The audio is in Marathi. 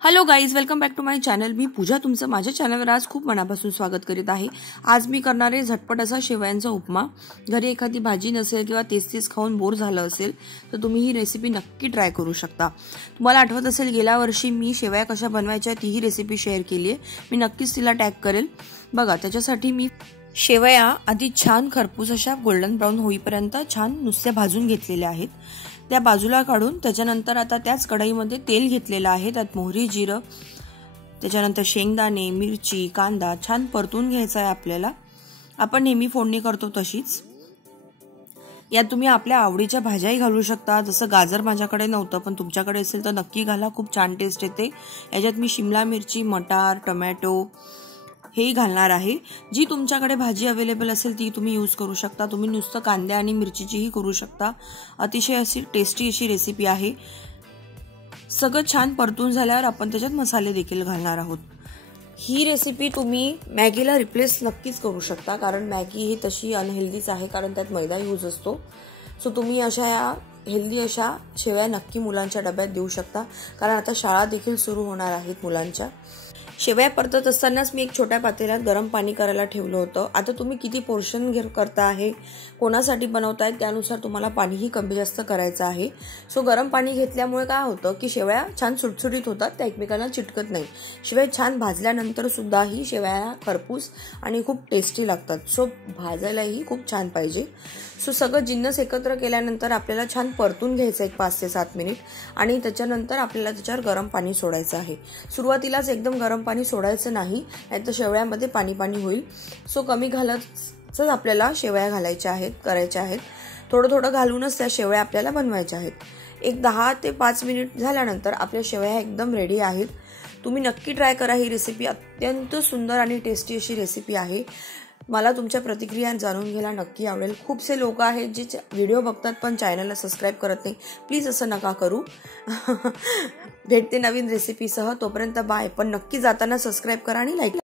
Hello guys, welcome back to my channel. मी पूजा तुमचं माझ्या चॅनलवर आज खूप मनापासून स्वागत करीत आहे. आज मी करणार आहे झटपट असा शेवयांचा उपमा. घरी एखादी भाजी नसेल किंवा तेच खाऊन बोर झालं असेल तर तुम्ही ही रेसिपी नक्की ट्राय करू शकता. तुम्हाला आठवत असेल गेल्या वर्षी मी शेवया कशा बनवायच्या तीही रेसिपी शेअर केली आहे. मी नक्कीच तिला टॅग करेल. बघा, त्याच्यासाठी मी शेवया आधी छान खरपूस अशा गोल्डन ब्राऊन होईपर्यंत छान नुसत्या भाजून घेतलेल्या आहेत. त्या बाजूला काढून त्याच्यानंतर आता त्याच कढईमध्ये तेल घेतलेलं आहे. त्यात मोहरी, जिरं, त्याच्यानंतर शेंगदाणे, मिरची, कांदा छान परतून घ्यायचा आहे आपल्याला. आपण नेहमी फोडणी करतो तशीच. यात तुम्ही आपल्या आवडीच्या भाज्याही घालू शकता. जसं गाजर माझ्याकडे नव्हतं, पण तुमच्याकडे असेल तर नक्की घाला, खूप छान टेस्ट येते. याच्यात मी शिमला मिरची, मटार, टोमॅटो हेही घालणार आहे. जी तुमच्याकडे भाजी अवेलेबल असेल ती तुम्ही यूज करू शकता. तुम्ही नुसतं कांद्या आणि मिरचीचीही करू शकता. अतिशय अशी टेस्टी अशी रेसिपी आहे. सगळं छान परतून झाल्यावर आपण त्याच्यात मसाले देखील घालणार आहोत. ही रेसिपी तुम्ही मॅगीला रिप्लेस नक्कीच करू शकता, कारण मॅगी ही तशी अनहेल्दीच आहे, कारण त्यात मैदा यूज असतो. सो तुम्ही अशा या हेल्दी अशा शेवया नक्की मुलांच्या डब्यात देऊ शकता, कारण आता शाळा देखील सुरू होणार आहेत मुलांच्या. शेवया परतत असतानाच मी एक छोट्या पातेल्यात गरम पाणी करायला ठेवलं होतं. आता तुम्ही किती पोर्शन करता आहे, कोणासाठी बनवताय त्यानुसार तुम्हाला पाणीही कमी जास्त करायचं आहे. सो गरम पाणी घेतल्यामुळे काय होतं की शेवया छान सुटसुटीत होतात, त्या एकमेकांना चिटकत नाही. शिवाय छान भाजल्यानंतर सुद्धा ही शेवया खरपूस आणि खूप टेस्टी लागतात. सो भाजायलाही खूप छान पाहिजे. सो सगळं जिन्नस एकत्र केल्यानंतर आपल्याला छान परतून घ्यायचं 5 ते 7 मिनिट, आणि त्याच्यानंतर आपल्याला त्याच्यावर गरम पाणी सोडायचं आहे. सुरुवातीलाच एकदम गरम पाणी सोडायचं नाही, नाहीतर शेवयामध्ये पाणी पाणी होईल. सो कमी घालतच आपल्याला शेवया घालायच्या आहेत, करायच्या आहेत. थोडं थोडं घालूनच त्या शेवया आपल्याला बनवायच्या आहेत. एक 10 ते 5 मिनिट झाल्यानंतर आपल्या शेवया एकदम रेडी आहेत. तुम्ही नक्की ट्राय करा ही रेसिपी. अत्यंत सुंदर आणि टेस्टी अशी रेसिपी आहे. मला तुमच्या प्रतिक्रिया जाणून घ्यायला नक्की आवडेल. खूपसे लोक आहेत जे व्हिडिओ बघतात पण चॅनलला सबस्क्राईब करत नाही. प्लीज असं नका करू. भेटते नवीन रेसिपीसह. तोपर्यंत बाय. पण नक्की जाताना सबस्क्राईब करा आणि लाईक